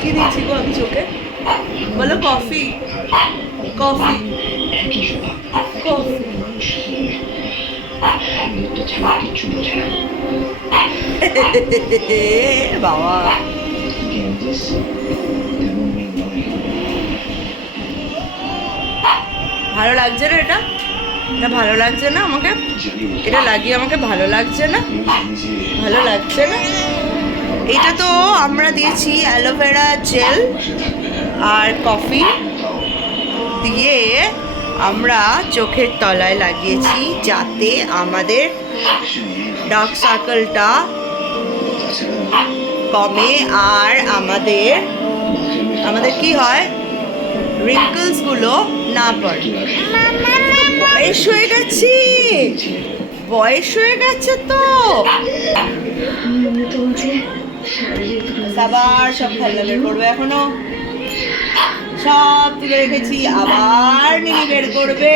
কি দিয়েছি গো আমি চোখে? বলো কফি। Coffee coffee. বাবা ভালো লাগছে না এটা? এটা ভালো লাগছে না আমাকে? এটা লাগিয়ে আমাকে ভালো লাগছে না? ভালো লাগছে না? এটা তো আমরা দিয়েছি অ্যালোভেরা জেল আর কফি দিয়ে আমরা চোখের তলায় লাগিয়েছি, যাতে আমাদের ডার্ক সার্কেলটা কমে আর আমাদের কি হয়, রিঙ্কলসগুলো না পড়ে। বয়স হয়ে গেছে, বয়স হয়ে গেছে তো। আবার সব খেলনা বের করবে, এখনো সব তুলে রেখেছি, আবার মিনি বের করবে।